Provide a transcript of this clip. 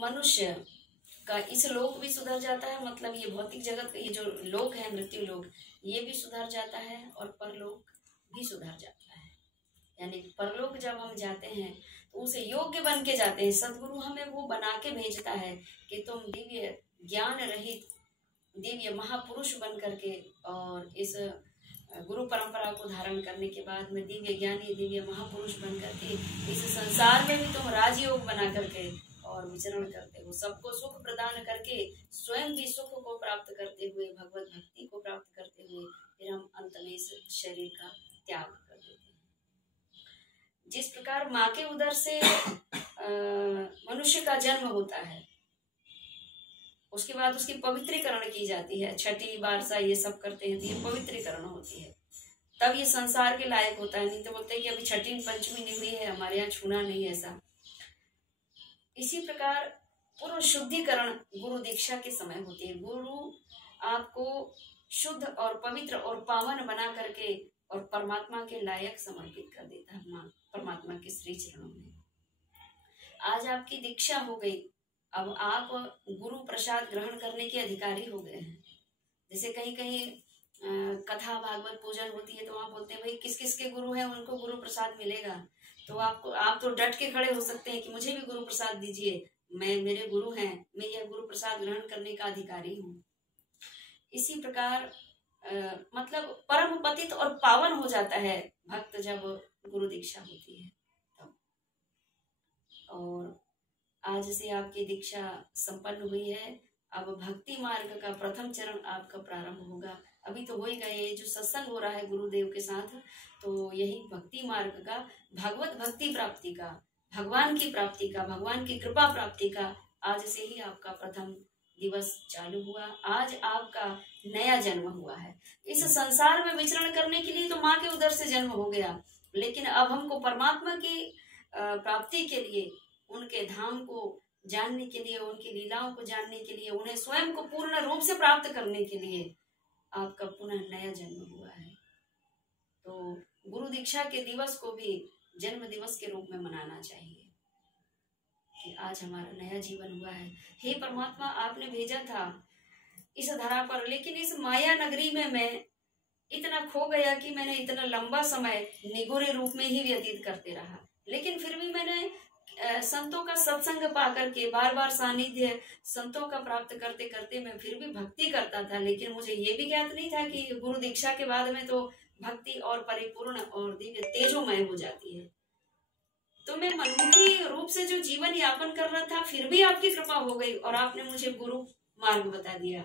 मनुष्य का इस लोक भी सुधर जाता है, मतलब ये भौतिक जगत ये जो लोक है, मृत्यु लोक, ये भी सुधर जाता है और परलोक भी सुधर जाता है। यानी परलोक जब हम जाते हैं तो उसे योग्य बन के जाते हैं। सदगुरु हमें वो बना के भेजता है कि तुम दिव्य ज्ञान रहित दिव्य महापुरुष बन करके और इस गुरु परंपरा को धारण करने के बाद में दिव्य ज्ञानी दिव्य महापुरुष बन करके इस संसार में भी तुम राजयोग बना करके और विचरण करते हो, सबको सुख प्रदान करके स्वयं भी सुख को प्राप्त करते हुए भगवत भक्ति को प्राप्त करते हुए फिर हम अंत में इस शरीर का त्याग कर देते हैं। जिस प्रकार माँ के उदर से मनुष्य का जन्म होता है, उसके बाद उसकी पवित्रीकरण की जाती है, छठी बारसा ये सब करते हैं तो ये पवित्रीकरण होती है, तब ये संसार के लायक होता है। नहीं तो बोलते हैं कि अभी छठी पंचमी नहीं हुई है, हमारे यहाँ छूना नहीं है, ऐसा। इसी प्रकार पूर्व शुद्धिकरण गुरु दीक्षा के समय होती है। गुरु आपको शुद्ध और पवित्र और पावन बना करके और परमात्मा के लायक समर्पित कर देता है परमात्मा के श्री चरणों में। आज आपकी दीक्षा हो गई, अब आप गुरु प्रसाद ग्रहण करने के अधिकारी हो गए हैं। जैसे कहीं कहीं कथा भागवत पूजन होती है तो वहां बोलते हैं भाई किस किस के गुरु हैं उनको गुरु प्रसाद मिलेगा, तो आप तो डट के खड़े हो सकते हैं कि मुझे भी गुरु प्रसाद दीजिए, मेरे गुरु हैं, मैं यह गुरु प्रसाद ग्रहण करने का अधिकारी हूँ। इसी प्रकार मतलब परम पतित और पावन हो जाता है भक्त जब गुरु दीक्षा होती है तब। और आज से आपकी दीक्षा संपन्न हुई है। अब भक्ति मार्ग का प्रथम चरण आपका प्रारंभ होगा। अभी तो हो ही गए, ये जो सत्संग हो रहा है गुरुदेव के साथ, तो यही भक्ति मार्ग का, भगवत भक्ति प्राप्ति का, भगवान की प्राप्ति का, भगवान की कृपा प्राप्ति का आज से ही आपका प्रथम दिवस चालू हुआ। आज आपका नया जन्म हुआ है। इस संसार में विचरण करने के लिए तो माँ के उदर से जन्म हो गया, लेकिन अब हमको परमात्मा की प्राप्ति के लिए, उनके धाम को जानने के लिए, उनकी लीलाओं को जानने के लिए, उन्हें स्वयं को पूर्ण रूप से प्राप्त करने के लिए आपका पुनः नया जन्म हुआ है। तो गुरु दीक्षा के दिवस को भी जन्म दिवस के रूप में मनाना चाहिए कि आज हमारा नया जीवन हुआ है। हे परमात्मा, आपने भेजा था इस धरा पर, लेकिन इस माया नगरी में मैं इतना खो गया कि मैंने इतना लंबा समय निगूढ़ रूप में ही व्यतीत करते रहा। लेकिन फिर भी मैंने संतों का सत्संग पा करके, बार बार सानिध्य संतों का प्राप्त करते करते मैं फिर भी भक्ति करता था। लेकिन मुझे ये भी ज्ञात नहीं था कि गुरु दीक्षा के बाद में तो भक्ति और परिपूर्ण और दिव्य तेजोमय हो जाती है। तो मैं मनमुखी रूप से जो जीवन यापन कर रहा था, फिर भी आपकी कृपा हो गई और आपने मुझे गुरु मार्ग बता दिया।